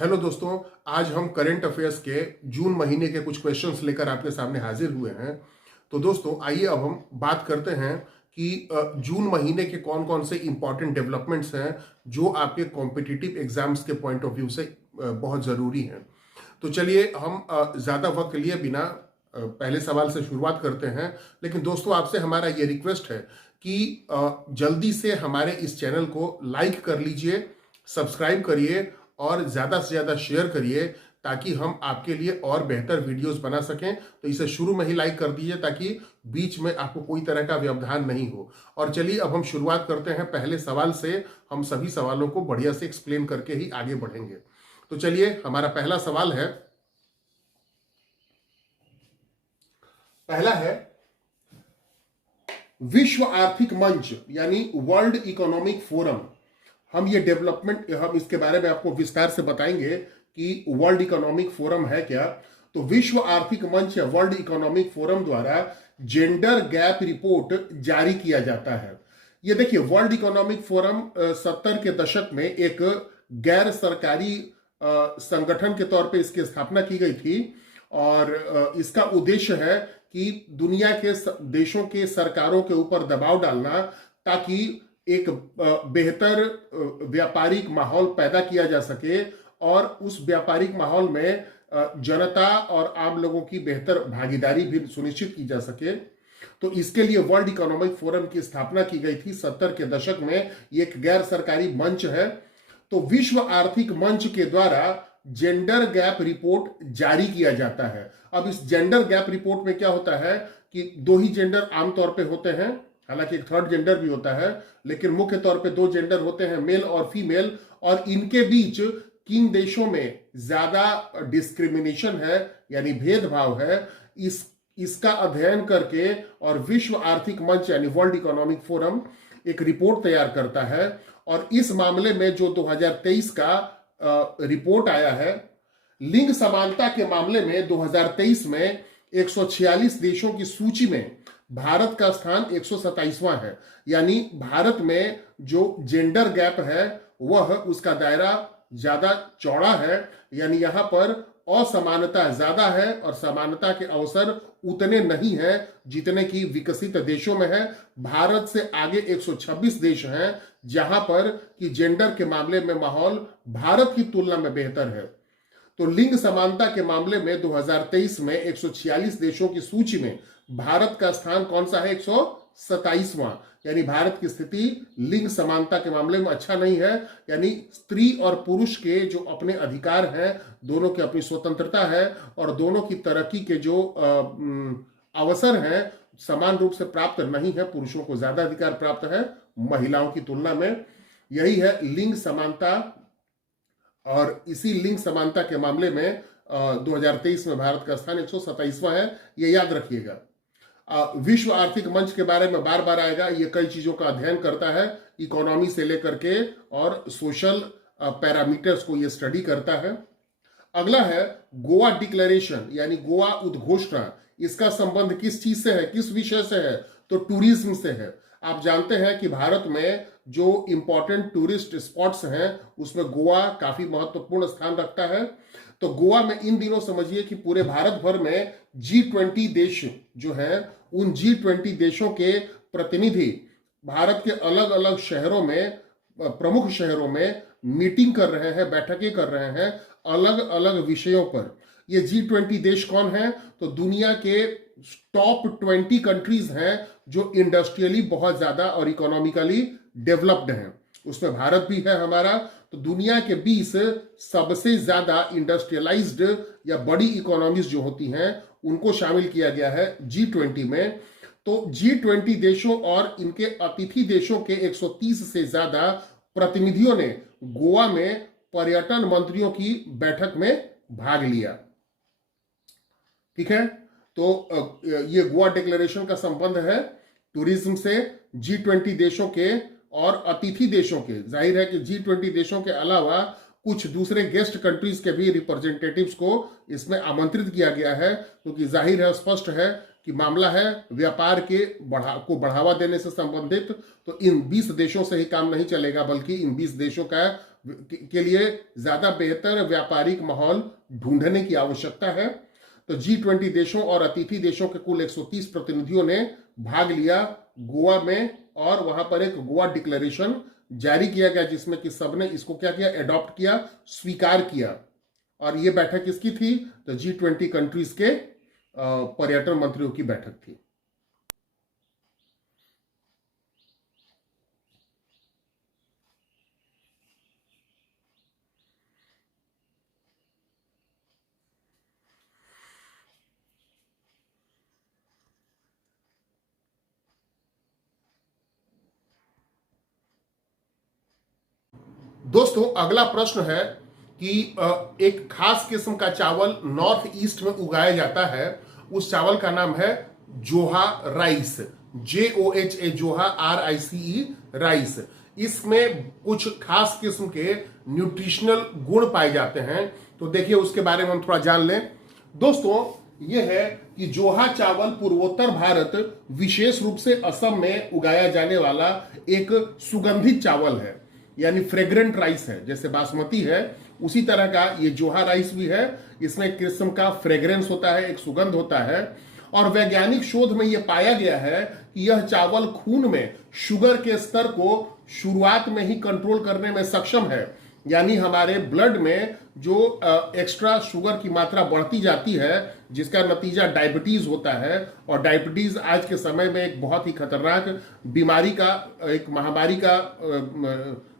Hello दोस्तों, आज हम करंट अफेयर्स के जून महीने के कुछ क्वेश्चंस लेकर आपके सामने हाजिर हुए हैं। तो दोस्तों आइए अब हम बात करते हैं कि जून महीने के कौन कौन से इंपॉर्टेंट डेवलपमेंट्स हैं जो आपके कॉम्पिटिटिव एग्जाम्स के पॉइंट ऑफ व्यू से बहुत ज़रूरी हैं। तो चलिए हम ज़्यादा वक्त लिए बिना पहले सवाल से शुरुआत करते हैं। लेकिन दोस्तों आपसे हमारा ये रिक्वेस्ट है कि जल्दी से हमारे इस चैनल को लाइक कर लीजिए, सब्सक्राइब करिए और ज़्यादा से ज़्यादा शेयर करिए ताकि हम आपके लिए और बेहतर वीडियोस बना सकें। तो इसे शुरू में ही लाइक कर दीजिए ताकि बीच में आपको कोई तरह का व्यवधान नहीं हो। और चलिए अब हम शुरुआत करते हैं पहले सवाल से। हम सभी सवालों को बढ़िया से एक्सप्लेन करके ही आगे बढ़ेंगे। तो चलिए हमारा पहला सवाल है, पहला है विश्व आर्थिक मंच यानी वर्ल्ड इकोनॉमिक फोरम। हम ये डेवलपमेंट, हम इसके बारे में आपको विस्तार से बताएंगे कि वर्ल्ड इकोनॉमिक फोरम है क्या। तो विश्व आर्थिक मंच या वर्ल्ड इकोनॉमिक फोरम द्वारा जेंडर गैप रिपोर्ट जारी किया जाता है। ये देखिए, वर्ल्ड इकोनॉमिक फोरम 70 के दशक में एक गैर सरकारी संगठन के तौर पे इसकी स्थापना की गई थी और इसका उद्देश्य है कि दुनिया के देशों के सरकारों के ऊपर दबाव डालना ताकि एक बेहतर व्यापारिक माहौल पैदा किया जा सके और उस व्यापारिक माहौल में जनता और आम लोगों की बेहतर भागीदारी भी सुनिश्चित की जा सके। तो इसके लिए वर्ल्ड इकोनॉमिक फोरम की स्थापना की गई थी 70 के दशक में। ये एक गैर सरकारी मंच है। तो विश्व आर्थिक मंच के द्वारा जेंडर गैप रिपोर्ट जारी किया जाता है। अब इस जेंडर गैप रिपोर्ट में क्या होता है कि दो ही जेंडर आमतौर पे होते हैं, हालांकि एक थर्ड जेंडर भी होता है, लेकिन मुख्य तौर पे दो जेंडर होते हैं, मेल और फीमेल। और इनके बीच किन देशों में ज्यादा डिस्क्रिमिनेशन है यानी भेदभाव है, इसका अध्ययन करके और विश्व आर्थिक मंच यानी वर्ल्ड इकोनॉमिक फोरम एक रिपोर्ट तैयार करता है। और इस मामले में जो 2023 का रिपोर्ट आया है, लिंग समानता के मामले में 2023 में 146 देशों की सूची में भारत का स्थान 127वां है। यानी भारत में जो जेंडर गैप है वह, उसका दायरा ज्यादा चौड़ा है। यानी यहां पर असमानता ज्यादा है और समानता के अवसर उतने नहीं है जितने कि विकसित देशों में है। भारत से आगे 126 देश हैं जहां पर कि जेंडर के मामले में माहौल भारत की तुलना में बेहतर है। तो लिंग समानता के मामले में 2023 में 146 देशों की सूची में भारत का स्थान कौन सा है? 127वां। यानी भारत की स्थिति लिंग समानता के मामले में अच्छा नहीं है। यानी स्त्री और पुरुष के जो अपने अधिकार हैं, दोनों की अपनी स्वतंत्रता है और दोनों की तरक्की के जो अवसर हैं समान रूप से प्राप्त नहीं है। पुरुषों को ज्यादा अधिकार प्राप्त है महिलाओं की तुलना में। यही है लिंग समानता। और इसी लिंग समानता के मामले में 2023 में भारत का स्थान 127वां है, ये याद रखिएगा। विश्व आर्थिक मंच के बारे में बार बार आएगा। ये कई चीजों का अध्ययन करता है, इकोनॉमी से लेकर के और सोशल पैरामीटर्स को ये स्टडी करता है। अगला है गोवा डिक्लेरेशन यानी गोवा उद्घोषणा। इसका संबंध किस चीज से है, किस विषय से है? तो टूरिज्म से है। आप जानते हैं कि भारत में जो इंपॉर्टेंट टूरिस्ट स्पॉट्स हैं उसमें गोवा काफी महत्वपूर्ण स्थान रखता है। तो गोवा में इन दिनों समझिए कि पूरे भारत भर में G20 देश जो हैं, उन G20 देशों के प्रतिनिधि भारत के अलग अलग शहरों में, प्रमुख शहरों में मीटिंग कर रहे हैं, बैठकें कर रहे हैं अलग अलग विषयों पर। ये G20 देश कौन है? तो दुनिया के टॉप 20 कंट्रीज हैं जो इंडस्ट्रियली बहुत ज्यादा और इकोनॉमिकली डेवलप्ड हैं। उसमें भारत भी है हमारा। तो दुनिया के 20 सबसे ज्यादा इंडस्ट्रियलाइज्ड या बड़ी इकोनॉमीज जो होती हैं उनको शामिल किया गया है G20 में। तो G20 देशों और इनके अतिथि देशों के 130 से ज्यादा प्रतिनिधियों ने गोवा में पर्यटन मंत्रियों की बैठक में भाग लिया। ठीक है, तो ये गोवा डिक्लेरेशन का संबंध है टूरिज्म से, G20 देशों के और अतिथि देशों के। जाहिर है कि G20 देशों के अलावा कुछ दूसरे गेस्ट कंट्रीज के भी रिप्रेजेंटेटिव्स को इसमें आमंत्रित किया गया है, क्योंकि जाहिर है, स्पष्ट है कि मामला है व्यापार के को बढ़ावा देने से संबंधित। तो इन 20 देशों से ही काम नहीं चलेगा, बल्कि इन 20 देशों का के लिए ज्यादा बेहतर व्यापारिक माहौल ढूंढने की आवश्यकता है। तो G20 देशों और अतिथि देशों के कुल 130 प्रतिनिधियों ने भाग लिया गोवा में, और वहां पर एक गोवा डिक्लेरेशन जारी किया गया जिसमें कि सबने इसको क्या किया, एडॉप्ट किया, स्वीकार किया। और ये बैठक किसकी थी? तो G20 कंट्रीज के पर्यटन मंत्रियों की बैठक थी। दोस्तों अगला प्रश्न है कि एक खास किस्म का चावल नॉर्थ ईस्ट में उगाया जाता है, उस चावल का नाम है जोहा राइस, JOHA, जोहा RICE, राइस। इसमें कुछ खास किस्म के न्यूट्रिशनल गुण पाए जाते हैं, तो देखिए उसके बारे में हम थोड़ा जान लें। दोस्तों यह है कि जोहा चावल पूर्वोत्तर भारत, विशेष रूप से असम में उगाया जाने वाला एक सुगंधित चावल है, यानी फ्रेग्रेंट राइस है। जैसे बासमती है उसी तरह का ये जोहा राइस भी है। इसमें एक किस्म का फ्रेग्रेंस होता है, एक सुगंध होता है। और वैज्ञानिक शोध में यह पाया गया है कि यह चावल खून में शुगर के स्तर को शुरुआत में ही कंट्रोल करने में सक्षम है, यानी हमारे ब्लड में जो एक्स्ट्रा शुगर की मात्रा बढ़ती जाती है, जिसका नतीजा डायबिटीज होता है। और डायबिटीज आज के समय में एक बहुत ही खतरनाक बीमारी का, एक महामारी का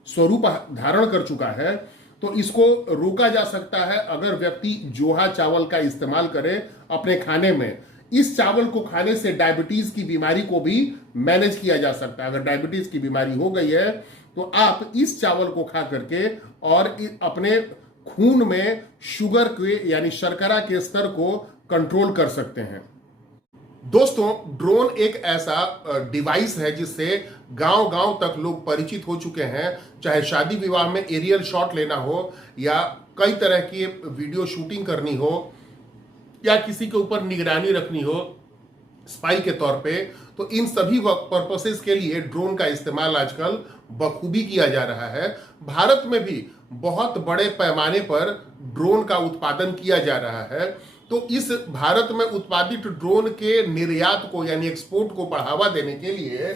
स्वरूप धारण कर चुका है। तो इसको रोका जा सकता है अगर व्यक्ति जोहा चावल का इस्तेमाल करे अपने खाने में। इस चावल को खाने से डायबिटीज की बीमारी को भी मैनेज किया जा सकता है। अगर डायबिटीज की बीमारी हो गई है तो आप इस चावल को खा करके और अपने खून में शुगर के यानी शर्करा के स्तर को कंट्रोल कर सकते हैं। दोस्तों ड्रोन एक ऐसा डिवाइस है जिससे गांव गांव तक लोग परिचित हो चुके हैं। चाहे शादी विवाह में एरियल शॉट लेना हो, या कई तरह की वीडियो शूटिंग करनी हो, या किसी के ऊपर निगरानी रखनी हो स्पाई के तौर पे, तो इन सभी पर्पसेस के लिए ड्रोन का इस्तेमाल आजकल बखूबी किया जा रहा है। भारत में भी बहुत बड़े पैमाने पर ड्रोन का उत्पादन किया जा रहा है। तो इस भारत में उत्पादित ड्रोन के निर्यात को यानी एक्सपोर्ट को बढ़ावा देने के लिए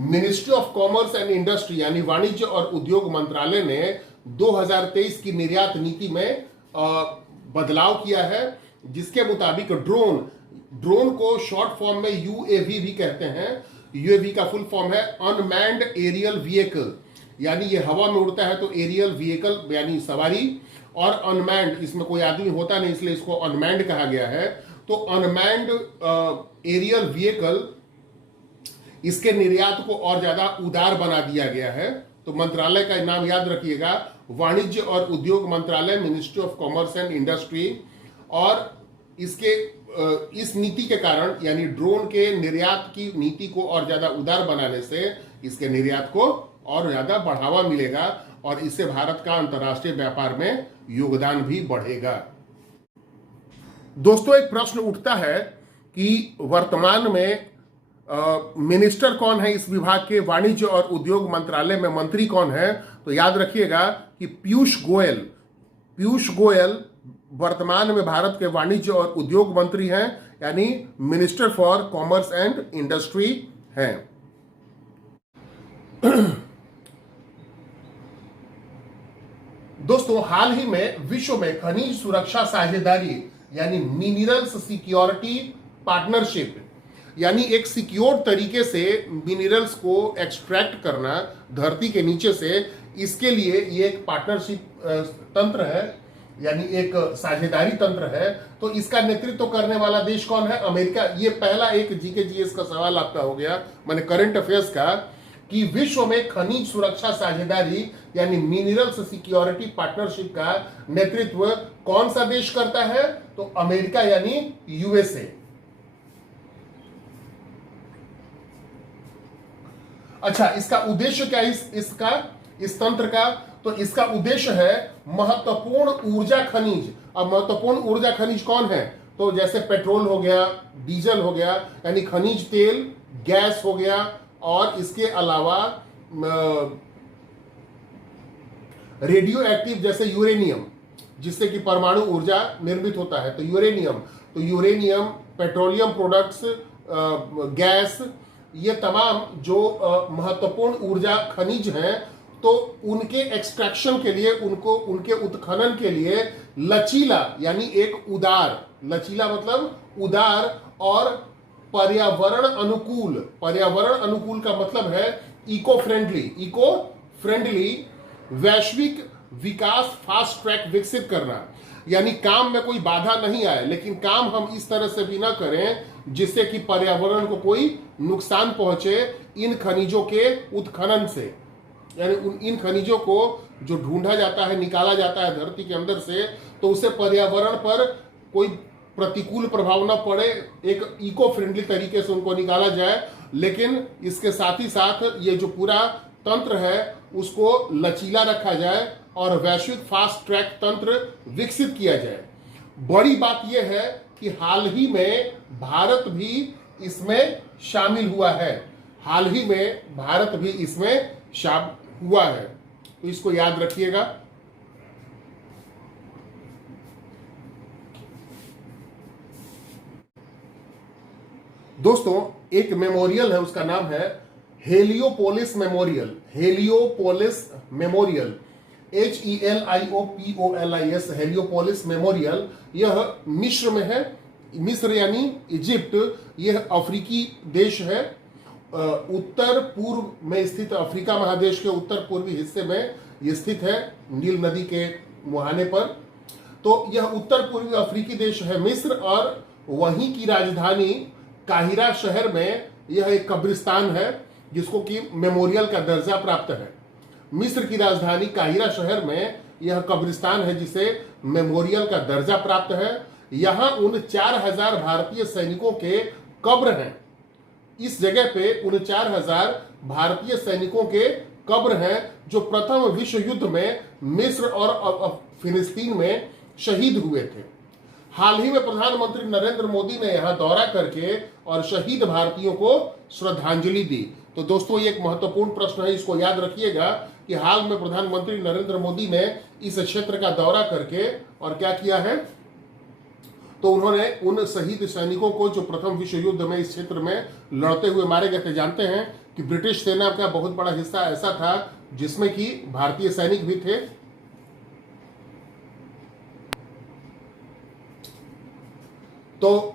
ministry of commerce and industry यानी वाणिज्य और उद्योग मंत्रालय ने 2023 की निर्यात नीति में बदलाव किया है, जिसके मुताबिक ड्रोन को शॉर्ट फॉर्म में UAV भी कहते हैं। UAV का फुल फॉर्म है अनमैन्ड एरियल व्हीकल, यानी ये हवा में उड़ता है तो एरियल व्हीकल यानी सवारी, और अनमैन्ड इसमें कोई आदमी होता नहीं इसलिए इसको अनमैन्ड कहा गया है। तो अनमैन्ड एरियल व्हीकल, इसके निर्यात को और ज्यादा उदार बना दिया गया है। तो मंत्रालय का नाम याद रखिएगा, वाणिज्य और उद्योग मंत्रालय, ministry of commerce and industry. और इस नीति के कारण यानी ड्रोन के निर्यात की नीति को और ज्यादा उदार बनाने से इसके निर्यात को और ज्यादा बढ़ावा मिलेगा, और इससे भारत का अंतर्राष्ट्रीय व्यापार में योगदान भी बढ़ेगा। दोस्तों एक प्रश्न उठता है कि वर्तमान में मिनिस्टर कौन है इस विभाग के, वाणिज्य और उद्योग मंत्रालय में मंत्री कौन है? तो याद रखिएगा कि पीयूष गोयल वर्तमान में भारत के वाणिज्य और उद्योग मंत्री हैं, यानी minister for commerce and industry हैं। दोस्तों हाल ही में विश्व में खनिज सुरक्षा साझेदारी यानी मिनरल्स सिक्योरिटी पार्टनरशिप, यानी एक सिक्योर तरीके से मिनरल्स को एक्सट्रैक्ट करना धरती के नीचे से, इसके लिए ये एक पार्टनरशिप तंत्र है, यानी एक साझेदारी तंत्र है। तो इसका नेतृत्व करने वाला देश कौन है? अमेरिका। ये पहला एक जीके जीएस का सवाल आपका हो गया, माने करंट अफेयर्स का, कि विश्व में खनिज सुरक्षा साझेदारी यानी मिनरल्स सिक्योरिटी पार्टनरशिप का नेतृत्व कौन सा देश करता है? तो अमेरिका यानी USA। अच्छा, इसका उद्देश्य क्या इस तंत्र का? तो इसका उद्देश्य है महत्वपूर्ण ऊर्जा खनिज। अब महत्वपूर्ण ऊर्जा खनिज कौन है? तो जैसे पेट्रोल हो गया, डीजल हो गया, यानी खनिज तेल, गैस हो गया, और इसके अलावा रेडियो एक्टिव जैसे यूरेनियम, जिससे कि परमाणु ऊर्जा निर्मित होता है, तो यूरेनियम, पेट्रोलियम प्रोडक्ट्स, गैस, ये तमाम जो महत्वपूर्ण ऊर्जा खनिज हैं, तो उनके एक्सट्रैक्शन के लिए, उनके उत्खनन के लिए लचीला यानी एक उदार, लचीला मतलब उदार और पर्यावरण अनुकूल का मतलब है इको फ्रेंडली वैश्विक विकास फास्ट ट्रैक विकसित करना। यानी काम में कोई बाधा नहीं आए, लेकिन काम हम इस तरह से भी ना करें जिससे कि पर्यावरण को कोई नुकसान पहुंचे इन खनिजों के उत्खनन से। यानी इन खनिजों को जो ढूंढा जाता है, निकाला जाता है धरती के अंदर से, तो उससे पर्यावरण पर कोई प्रतिकूल प्रभाव न पड़े, एक इको फ्रेंडली तरीके से उनको निकाला जाए, लेकिन इसके साथ ही साथ ये जो पूरा तंत्र है उसको लचीला रखा जाए और वैश्विक फास्ट ट्रैक तंत्र विकसित किया जाए। बड़ी बात यह है कि हाल ही में भारत भी इसमें शामिल हुआ है, हुआ है, तो इसको याद रखिएगा। दोस्तों, एक मेमोरियल है, उसका नाम है Heliopolis memorial, HELIOPOLIS, Heliopolis memorial. यह मिस्र में है, मिस्र यानी इजिप्ट, यह अफ्रीकी देश है, उत्तर पूर्व में स्थित, अफ्रीका महादेश के उत्तर पूर्वी हिस्से में यह स्थित है, नील नदी के मुहाने पर। तो यह उत्तर पूर्वी अफ्रीकी देश है मिस्र, और वहीं की राजधानी काहिरा शहर में यह एक कब्रिस्तान है जिसको कि मेमोरियल का दर्जा प्राप्त है। मिस्र की राजधानी काहिरा शहर में यह कब्रिस्तान है जिसे मेमोरियल का दर्जा प्राप्त है। यहां उन 4000 भारतीय सैनिकों के कब्र हैं। इस जगह पे उन 4000 भारतीय सैनिकों के कब्र हैं जो प्रथम विश्व युद्ध में मिस्र और फिलिस्तीन में शहीद हुए थे। हाल ही में प्रधानमंत्री नरेंद्र मोदी ने यहां दौरा करके और शहीद भारतीयों को श्रद्धांजलि दी। तो दोस्तों, ये एक महत्वपूर्ण प्रश्न है, इसको याद रखिएगा कि हाल में प्रधानमंत्री नरेंद्र मोदी ने इस क्षेत्र का दौरा करके और क्या किया है, तो उन्होंने उन शहीद सैनिकों को जो प्रथम विश्व युद्ध में इस क्षेत्र में लड़ते हुए मारे गए थे, जानते हैं कि ब्रिटिश सेना का बहुत बड़ा हिस्सा ऐसा था जिसमें कि भारतीय सैनिक भी थे। तो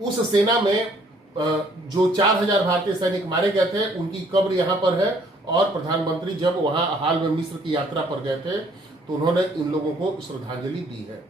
उस सेना में जो 4000 भारतीय सैनिक मारे गए थे, उनकी कब्र यहां पर है, और प्रधानमंत्री जब वहां हाल में मिस्र की यात्रा पर गए थे तो उन्होंने इन लोगों को श्रद्धांजलि दी है।